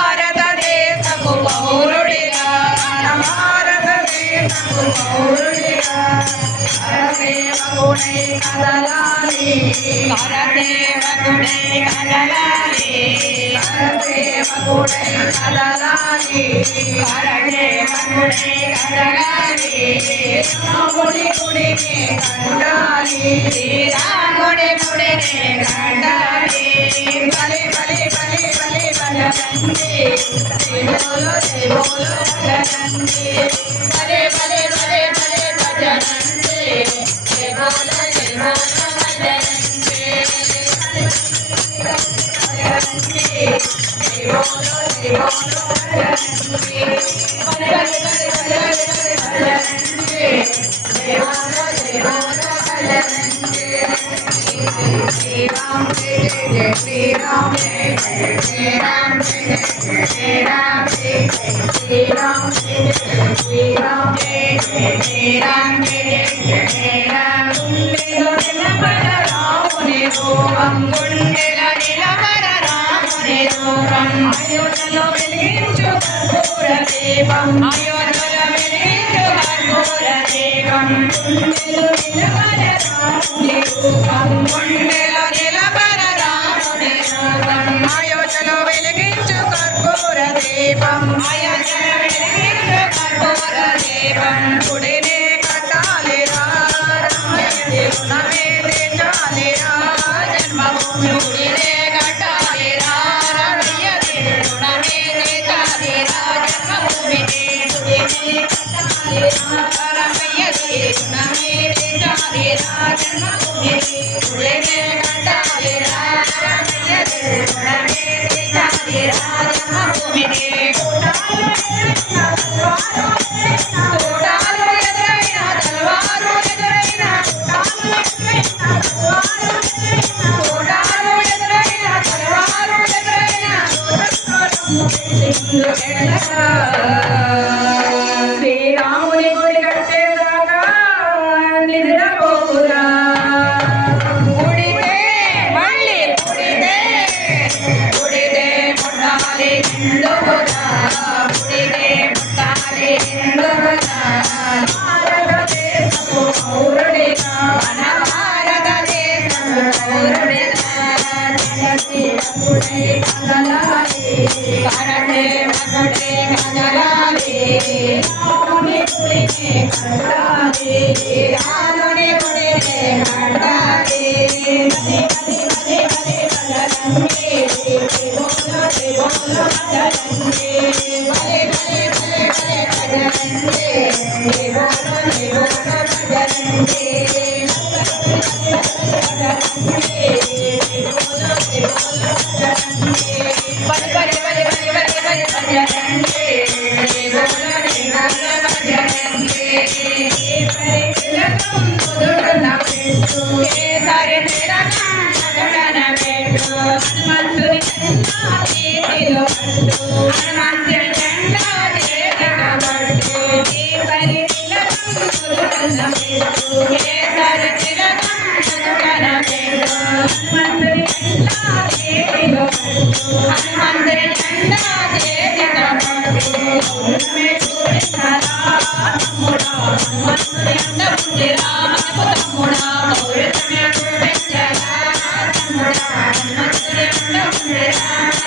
భారతదేశపు పౌరుడిగా భారతదేశపు పౌరుడిగా కరసేవకుడై కదలాలి కరసేవకుడై కదలాలి కరసేవకుడై కదలాలి కరసేవకుడై కదలాలి రాముడి గుడిని కండాలి శ్రీరాముడి గుడిని కండాలి బలి బలి బలి బలి బలరండి దేవులో దేవులో బలరండి బలి బలి బలి బలి బలరండి దేవులో దేవులో బలరండి దేవులో దేవులో బలరండి Ram అయోధ్యలో వెలిగించు కర్పూర దీపం అయోధ్యలో వెలిగించు కర్పూర దీపం గుడినే కట్టాలిరా రమణమే తెచ్చాలిరా జన్మభూమి గుడినే కట్టాలిరా రమయ్య రమణమే తెచ్చాలిరా జన్మభూమి గుడినే కట్టాలిరా రమయ్య రమణమే తెచ్చాలిరా జన్మభూమి గుడినే కట్టాలిరా శ్రీరాముని గుడి కట్టేదాకా నిద్రపోకురా గుడితే మళ్ళీ గుడితే గుడితే పుట్టాలి ఎందుకురా గుడితే పుట్టాలి ఎందుకురా భారతదేశపు పౌరుడిగా మన భారతదేశపు పౌరుడిగా కరసేవకుడై కదలాలి కరసేవకుడై కదలాలి రాముని గుడిని కట్టాలి రాముని గుడిని కట్టాలి బలి బలి బలి బలి బలరండి దేవులో దేవులో బలరండి బలి బలి బలి బలి బలరండి దేవులో దేవులో బలరండి Thank you.